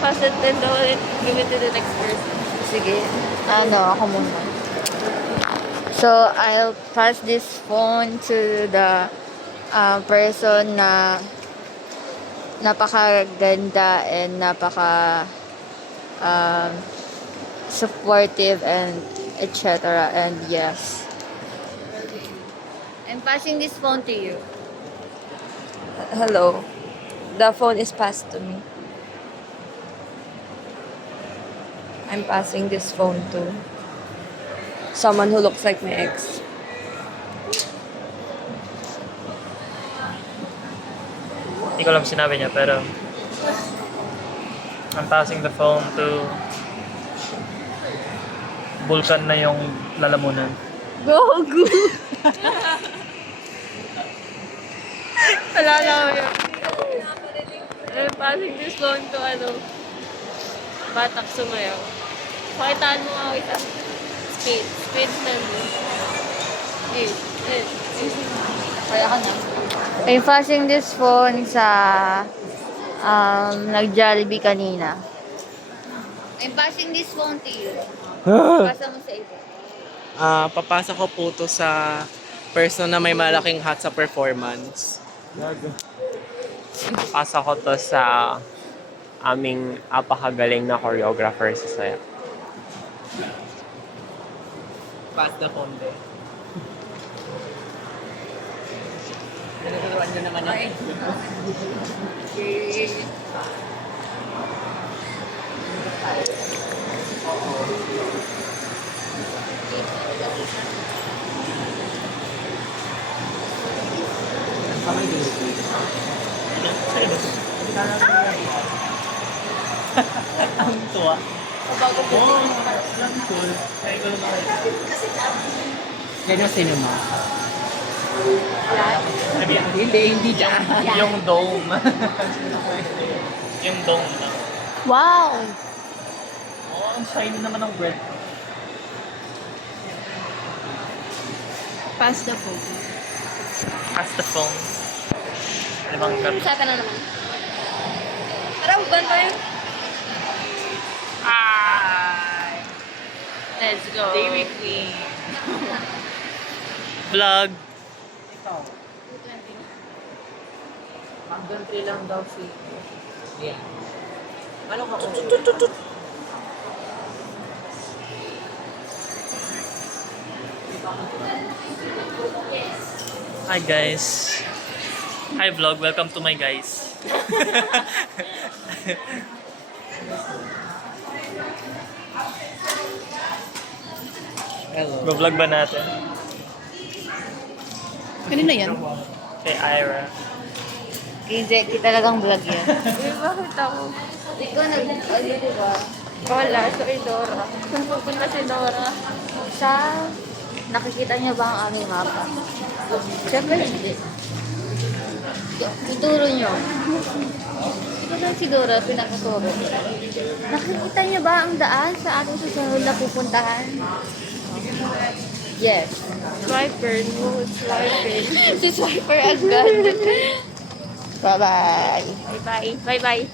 pass it and give it to the next person. Sige. Ako muna. So, I'll pass this phone to the person na napakaganda and um, supportive and etc. And yes. I'm passing this phone to you. Hello. The phone is passed to me. I'm passing this phone to someone who looks like my ex. Hindi ko alam sinabi niya, pero I'm passing the phone to Vulcan na yung lalamunan. Gogo! Wala lang yun. I'm passing this phone to Batak Sumayaw. Pakitaan mo nga kita. Speed. Speed stand. Kaya ka na. I'm passing this phone sa nag-Jollibee kanina. I'm passing this phone to you. Pasa mo sa iba. Papasa ko po to sa person na may malaking hat sa performance. Pasa ko to sa aming apakagaling na choreographer sa saya. Pass the phone din. Tinuturuan nyo naman yun. Ang tuwa. Yan yung cinema. Hindi dyan. Yung dome. Yung dome na. Wow! Oh, ang shiny naman ng bread. Pass the phone. Pass the phone. Limang gabi. Saka na naman. Tara, uban tayo. Let's go. Dairy Queen. Vlog. Ikaw. Hanggang 3 lang daw si... Yeah. Ano ka ko? Hi guys. Hi vlog, welcome to my guys. Hello. Go-vlog ba natin? Kanina yan? Kay Ira. Kita talagang vlog yan. Bakit ako? Ikaw diba? Wala, so Dora. Saan pupunta si Dora? Sa... Nakikita niyo ba ang aming mapa? Siyempre hindi. Ituro niyo. Ito lang si Dora, pinakaturo. Nakikita niyo ba ang daan sa ating susunod na pupuntahan? Yes. Swiper. No, swiper. Si Swiper agad. Bye-bye. Bye-bye. Bye-bye.